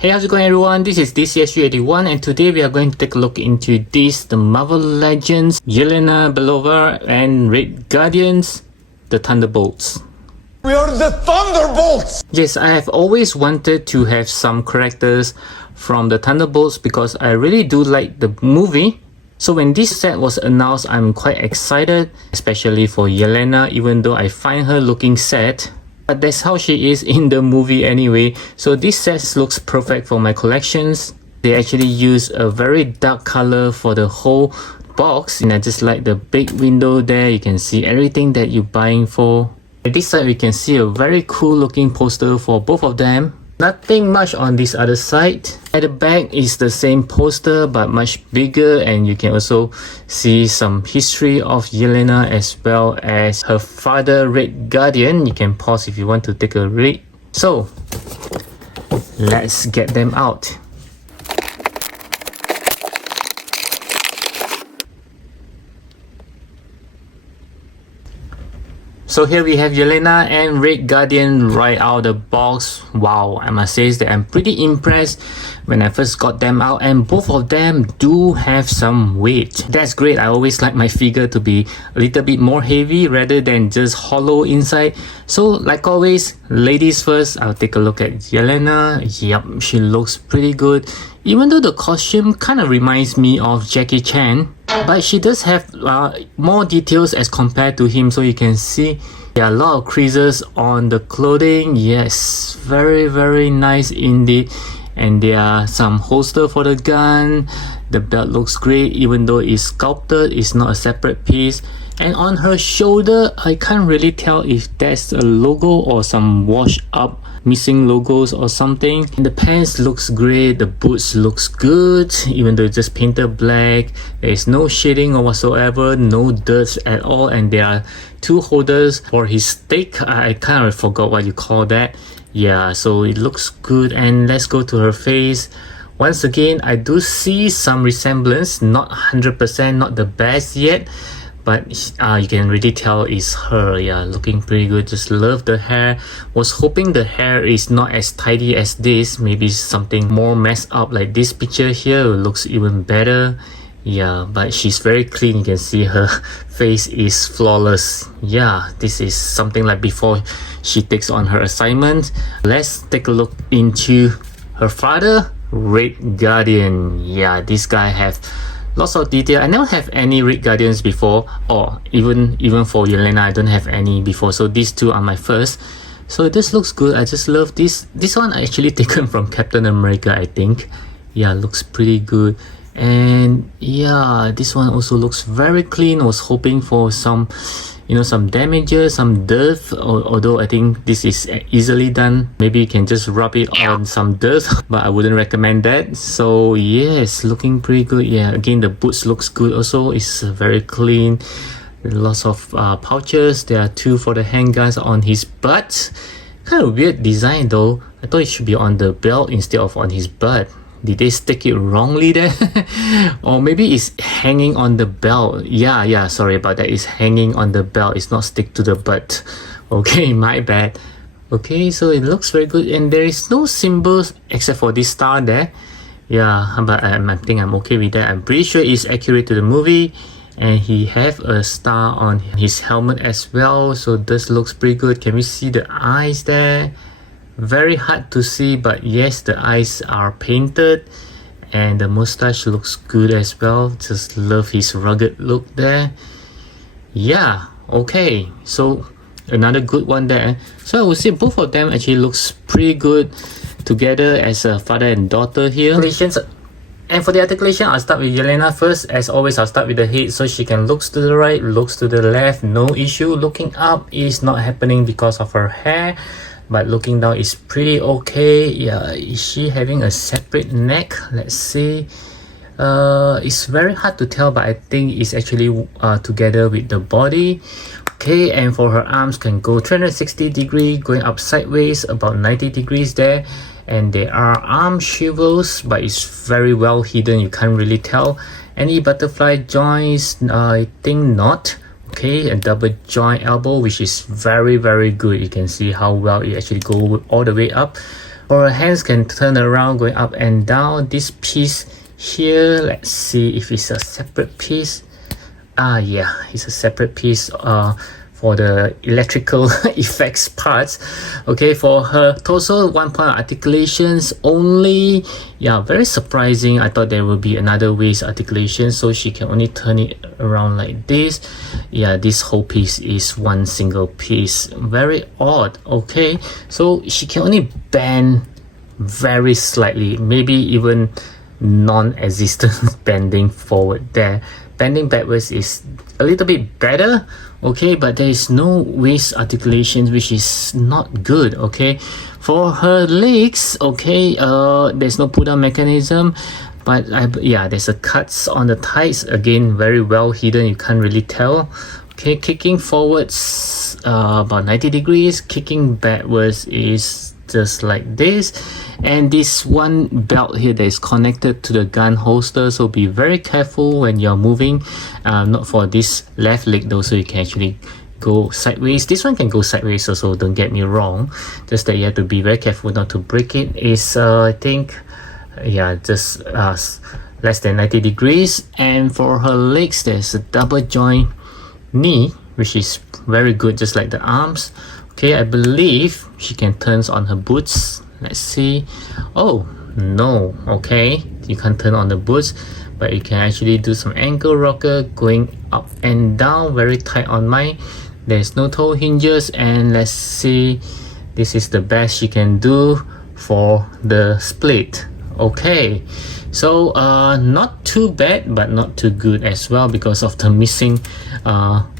Hey, how's it going everyone? This is DCSU81 and today we are going to take a look into the Marvel Legends, Yelena, Belova and Red Guardians, the Thunderbolts. We are the Thunderbolts! Yes, I have always wanted to have some characters from the Thunderbolts because I really do like the movie. So when this set was announced, I'm quite excited, especially for Yelena, even though I find her looking sad. But that's how she is in the movie anyway. So this set looks perfect for my collections. They actually use a very dark color for the whole box. And I just like the big window there. You can see everything that you're buying for. At this side, we can see a very cool looking poster for both of them. Nothing much on this other side. At the back is the same poster but much bigger, and you can also see some history of Yelena as well as her father Red Guardian. You can pause if you want to take a read. So let's get them out. So here we have Yelena and Red Guardian right out of the box. Wow, I must say that I'm pretty impressed when I first got them out, and both of them do have some weight. That's great. I always like my figure to be a little bit more heavy rather than just hollow inside. So like always, ladies first, I'll take a look at Yelena. Yep, she looks pretty good. Even though the costume kind of reminds me of Jackie Chan, but she does have more details as compared to him. So you can see there are a lot of creases on the clothing. Yes, very nice indeed. And there are some holster for the gun. The belt looks great even though it's sculpted, it's not a separate piece. And on her shoulder, I can't really tell if that's a logo or some washed up missing logos or something. And the pants looks great, the boots looks good even though it's just painted black. There is no shading or whatsoever, no dirt at all, and there are two holders for his stick. I kind of forgot what you call that. Yeah, so it looks good. And let's go to her face. Once again, I do see some resemblance, not 100%, not the best yet, but you can really tell it's her. Yeah, looking pretty good. Just love the hair. Was hoping the hair is not as tidy as this. Maybe something more messed up like this picture here. It looks even better. Yeah, but she's very clean. You can see her face is flawless. Yeah, this is something like before she takes on her assignment. Let's take a look into her father, Red Guardian. Yeah, this guy have lots of detail. I never have any Red Guardians before, or even for Yelena, I don't have any before. So these two are my first. So this looks good. I just love this. This one I actually taken from Captain America, I think. Yeah, looks pretty good. And yeah, this one also looks very clean. I was hoping for some, some damages, some dirt, although I think this is easily done. Maybe you can just rub it on some dirt, but I wouldn't recommend that. So yes, looking pretty good. Yeah, again, the boots looks good also. It's very clean. Lots of pouches. There are two for the handguns on his butt. Kind of weird design though. I thought it should be on the belt instead of on his butt. Did they stick it wrongly there? Or maybe it's hanging on the belt. Yeah, sorry about that. It's hanging on the belt. It's not stick to the butt. Okay, my bad. Okay, so it looks very good. And there is no symbols except for this star there. Yeah, but I think I'm okay with that. I'm pretty sure it's accurate to the movie. And he have a star on his helmet as well. So this looks pretty good. Can we see the eyes there? Very hard to see, but yes, the eyes are painted and the mustache looks good as well. Just love his rugged look there. Yeah, okay, so another good one there. So I would say both of them actually looks pretty good together as a father and daughter here. And for the articulation, I'll start with Yelena first. As always, I'll start with the head so she can look to the right, looks to the left, no issue. Looking up is not happening because of her hair. But looking down is pretty okay. Yeah, is she having a separate neck? Let's see. It's very hard to tell, but I think it's actually together with the body. Okay, and for her arms can go 360 degrees, going up sideways, about 90 degrees there. And there are arm swivels, but it's very well hidden. You can't really tell. Any butterfly joints? I think not. Okay, a double joint elbow, which is very good. You can see how well it actually go all the way up. or her hands can turn around going up and down. This piece here, let's see if it's a separate piece. Yeah, it's a separate piece for the electrical effects parts. Okay, for her torso, 1 point of articulations only. Yeah, very surprising. I thought there would be another waist articulation, so she can only turn it around like this. Yeah, this whole piece is one single piece. Very odd. Okay, so she can only bend very slightly, maybe even non-existent bending forward there. Bending backwards is a little bit better, okay, but there is no waist articulation, which is not good. Okay, for her legs, okay, there's no pull down mechanism, but yeah, there's a cuts on the thighs, again very well hidden, you can't really tell. Okay, kicking forwards about 90 degrees, kicking backwards is just like this. And this one belt here that is connected to the gun holster, so be very careful when you're moving. Not for this left leg though, so you can actually go sideways. This one can go sideways also, don't get me wrong, just that you have to be very careful not to break it. Is I think, yeah, just less than 90 degrees. And for her legs, there's a double joint knee, which is very good, just like the arms. Okay, I believe she can turn on her boots. Let's see. Oh no, okay, you can't turn on the boots, but you can actually do some ankle rocker going up and down, very tight on mine. There's no toe hinges. And let's see, this is the best she can do for the split. Okay, so not too bad, but not too good as well because of the missing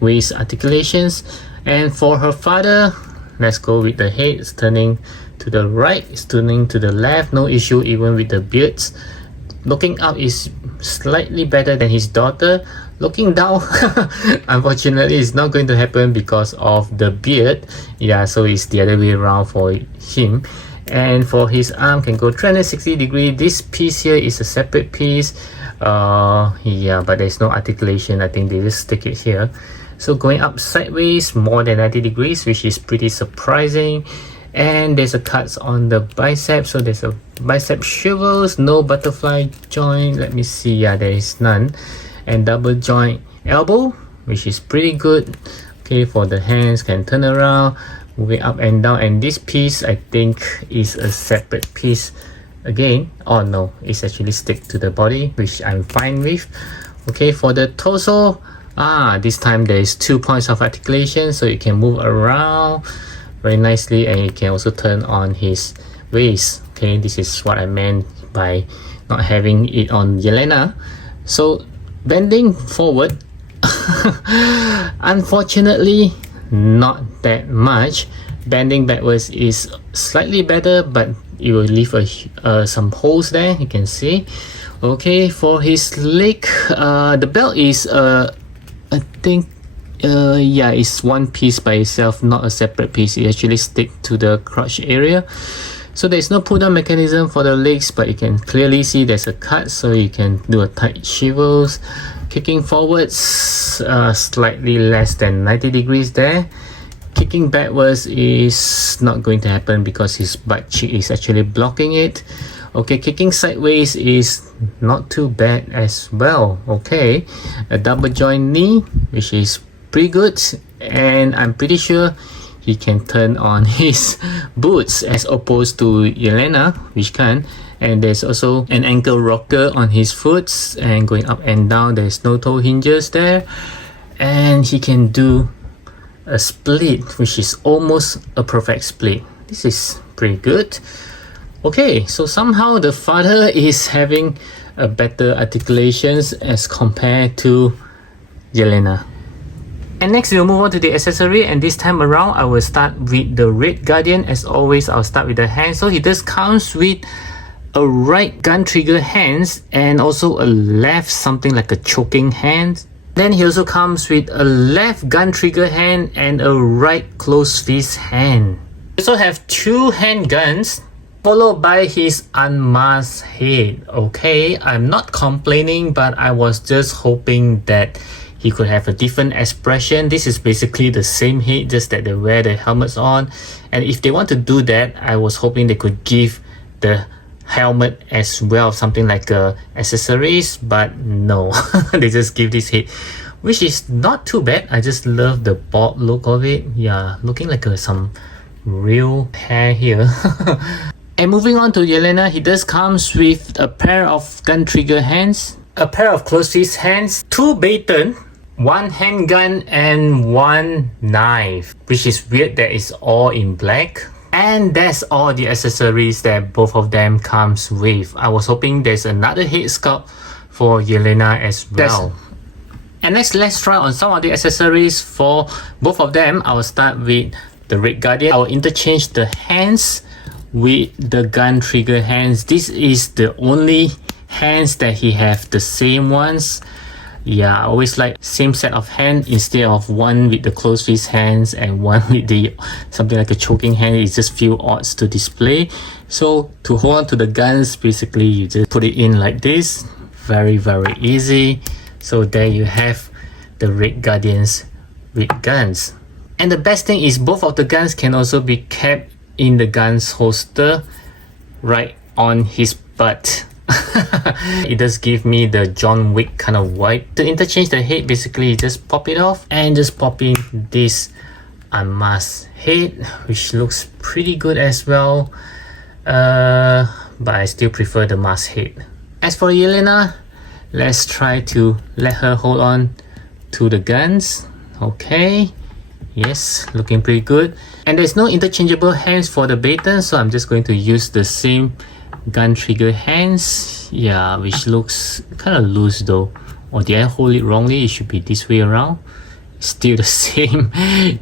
waist articulations. And for her father, let's go with the head. It's turning to the right, it's turning to the left, no issue even with the beards. Looking up is slightly better than his daughter. Looking down, unfortunately, it's not going to happen because of the beard. Yeah, so it's the other way around for him. And for his arm, can go 360 degrees. This piece here is a separate piece. Yeah, but there's no articulation. I think they just stick it here. So going up sideways more than 90 degrees, which is pretty surprising. And there's a cuts on the bicep, so there's a bicep shovels, no butterfly joint. Let me see, yeah, there is none. And double joint elbow, which is pretty good. Okay, for the hands, can turn around, moving up and down. And this piece, I think, is a separate piece again. Oh no, it's actually stick to the body, which I'm fine with. Okay, for the torso, this time there is 2 points of articulation, so you can move around very nicely, and you can also turn on his waist. Okay, this is what I meant by not having it on Yelena. So bending forward, unfortunately not that much. Bending backwards is slightly better, but it will leave some holes there, you can see. Okay, for his leg, the belt is I think yeah, it's one piece by itself, not a separate piece. It actually stick to the crotch area. So there's no pull down mechanism for the legs, but you can clearly see there's a cut, so you can do a tight shivels. Kicking forwards, slightly less than 90 degrees there. Kicking backwards is not going to happen because his butt cheek is actually blocking it. Okay, kicking sideways is not too bad as well. Okay, a double joint knee, which is pretty good, and I'm pretty sure he can turn on his boots as opposed to Yelena, which can. And there's also an ankle rocker on his foot, and going up and down, there's no toe hinges there. And he can do a split, which is almost a perfect split. This is pretty good. Okay, so somehow the father is having a better articulations as compared to Yelena. And next we'll move on to the accessory, and this time around I will start with the Red Guardian. As always, I'll start with the hand. So he does comes with a right gun trigger hands and also a left, something like a choking hand. Then he also comes with a left gun trigger hand and a right closed fist hand. He also have two handguns, followed by his unmasked head. Okay, I'm not complaining, but I was just hoping that he could have a different expression. This is basically the same head, just that they wear the helmets on. And if they want to do that, I was hoping they could give the helmet as well, something like accessories, but no. They just give this head, which is not too bad. I just love the bob look of it. Yeah, looking like some real hair here. And moving on to Yelena, he does comes with a pair of gun trigger hands, a pair of close fist hands, 2 baton, 1 handgun and 1 knife, which is weird that it's all in black. And that's all the accessories that both of them comes with. I was hoping there's another head sculpt for Yelena as well. And next, let's try on some of the accessories for both of them. I will start with the Red Guardian. I will interchange the hands with the gun trigger hands. This is the only hands that he have the same ones. Yeah, I always like same set of hand instead of one with the closed fist hands and one with the something like a choking hand. It just feel odd to display. So to hold on to the guns, basically you just put it in like this. Very easy. So there you have the Red Guardians with guns. And the best thing is both of the guns can also be kept in the guns holster right on his butt. It does give me the John Wick kind of vibe. To interchange the head, basically you just pop it off and just pop in this unmasked head, which looks pretty good as well. But I still prefer the masked head. As for Yelena, let's try to let her hold on to the guns. Okay, yes, looking pretty good. And there's no interchangeable hands for the baton, so I'm just going to use the same gun trigger hands. Yeah, which looks kind of loose though. Or did I hold it wrongly? It should be this way around. Still the same.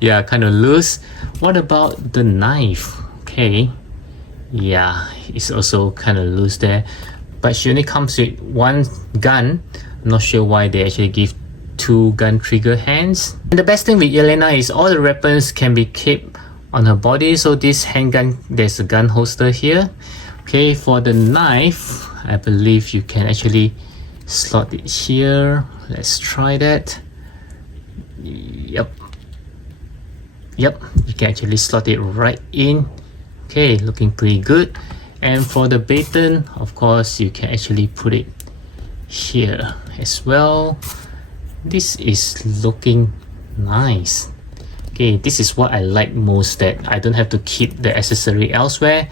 Yeah, kind of loose. What about the knife? Okay, yeah, it's also kind of loose there. But she only comes with 1 gun. I'm not sure why they actually give 2 gun trigger hands. And the best thing with Yelena is all the weapons can be kept on her body. So this handgun, there's a gun holster here. Okay, for the knife, I believe you can actually slot it here. Let's try that. Yep, you can actually slot it right in. Okay, looking pretty good. And for the baton, of course, you can actually put it here as well. This is looking nice. Okay, this is what I like most, that I don't have to keep the accessory elsewhere.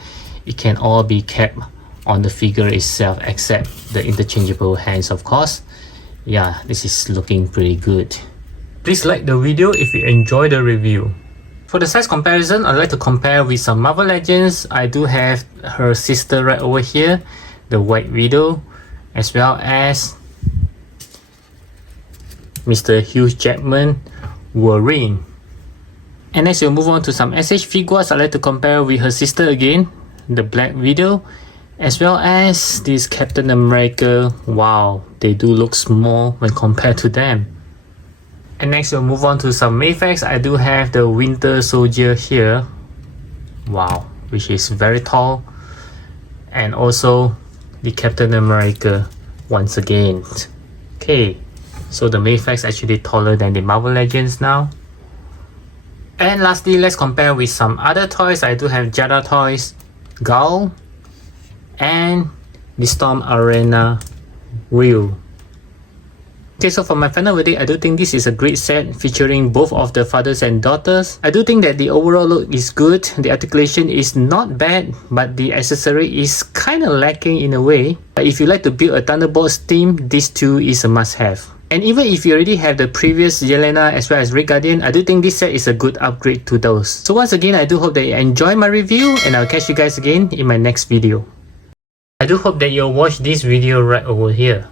It can all be kept on the figure itself, except the interchangeable hands, of course. Yeah, this is looking pretty good. Please like the video if you enjoy the review. For the size comparison, I'd like to compare with some Marvel Legends. I do have her sister right over here, the White Widow, as well as Mr. Hugh Jackman, Wolverine. And next we'll move on to some SH figures. I'd like to compare with her sister again, the Black Widow, as well as this Captain America. Wow, they do look small when compared to them. And next we'll move on to some Mayfax. I do have the Winter Soldier here. Wow, which is very tall. And also the Captain America once again. Okay, so the Mayfax actually taller than the Marvel Legends now. And lastly, let's compare with some other toys. I do have Jada Toys, Gull, and the Storm Arena wheel. Okay, so for my final verdict, I do think this is a great set featuring both of the fathers and daughters. I do think that the overall look is good, the articulation is not bad, but the accessory is kind of lacking in a way. But if you like to build a Thunderbolts team, this too is a must-have. And even if you already have the previous Yelena as well as Red Guardian, I do think this set is a good upgrade to those. So once again, I do hope that you enjoy my review, and I'll catch you guys again in my next video. I do hope that you'll watch this video right over here.